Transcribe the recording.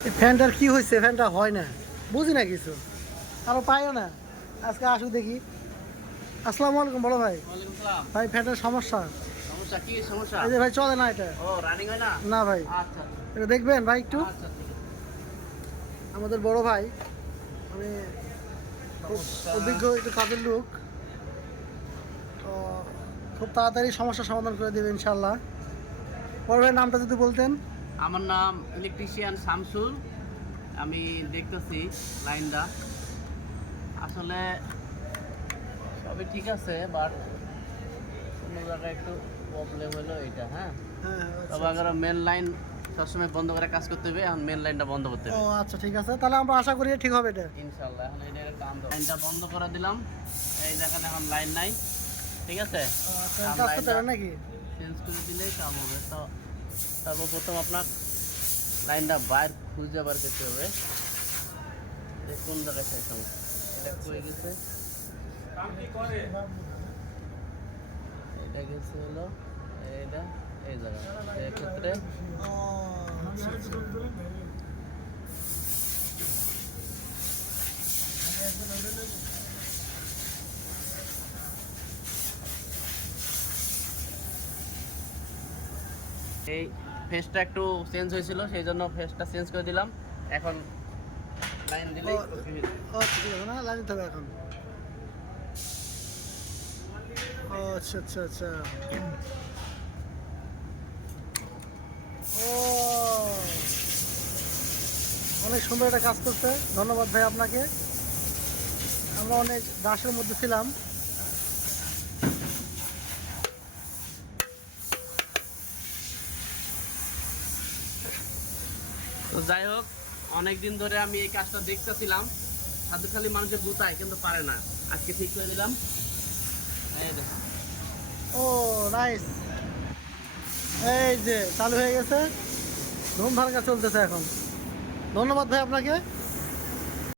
ফ্যানটার কি হয়েছে? ফ্যানটা হয় না, বুঝি না কিছু, আরো পাইও না। আজকে আসুক দেখি। আসসালামু আলাইকুম বড় ভাই। ওয়ালাইকুম সালাম। ভাই ফ্যানটার সমস্যা। সমস্যা কি সমস্যা? এই যে ভাই চলে না এটা। ও রানিং হয় না? না ভাই, আচ্ছা এটা দেখবেন ভাই একটু। আচ্ছা ঠিক আছে। আমাদের বড় ভাই মানে খুব অভিজ্ঞ একটু কাজের লোক, তো খুব তাড়াতাড়ি সমস্যার সমাধান করে দেবে ইনশাল্লাহ। বড় ভাই নামটা যদি বলতেন। আমার নাম ইলেকট্রিশিয়ান শামসুল। আমি দেখতেছি লাইনটা আসলে সবই ঠিক আছে, বাট কোনো জায়গায় একটু প্রবলেম হলো এটা। হ্যাঁ, হ্যাঁ তবে আগে মেন লাইন সবসময় বন্ধ করে কাজ করতে হবে। এখন মেন লাইনটা বন্ধ করতে ও হবে আচ্ছা, ঠিক আছে, তাহলে আমরা আশা করি ঠিক হবে এটা। ইনশাল্লাহ। এখন এটা কাম লাইনটা বন্ধ করে দিলাম। এই দেখেন এখন লাইন নাই, ঠিক আছে। আচ্ছা, এখন কাজ করতে লাইনটা পারেন নাকি? চেঞ্জ করে দিলেই কাম হবে। তো সর্বপ্রথম আপনার লাইনটা বাইর খুঁজে বার করতে হবে যে কোন জায়গায় সেই সমস্যা। এটা হয়ে গেছে, এটা গেছে হলো এটা এই জায়গা। সেক্ষেত্রে ও আচ্ছা, আচ্ছা। এই ফেসটা একটু চেঞ্জ হয়েছিল, সেই জন্য ফেসটা চেঞ্জ করে দিলাম। এখন লাইন দিলেই ও আচ্ছা, ঠিক আছে, না লাইন দিতে হবে এখন। ও আচ্ছা আচ্ছা আচ্ছা। ও অনেক সুন্দর একটা কাজ করছে, ধন্যবাদ ভাই আপনাকে। আমরা অনেক দাসের মধ্যে ছিলাম। তো যাই হোক, অনেক দিন ধরে আমি এই কাজটা দেখতেছিলাম। সাধু খালি মানুষের গুতায় কিন্তু পারে না। আজকে ঠিক করে দিলাম। এই দেখো। ও নাইস, এই যে চালু হয়ে গেছে, ধুমধারাক্কা চলতেছে এখন। ধন্যবাদ ভাই আপনাকে।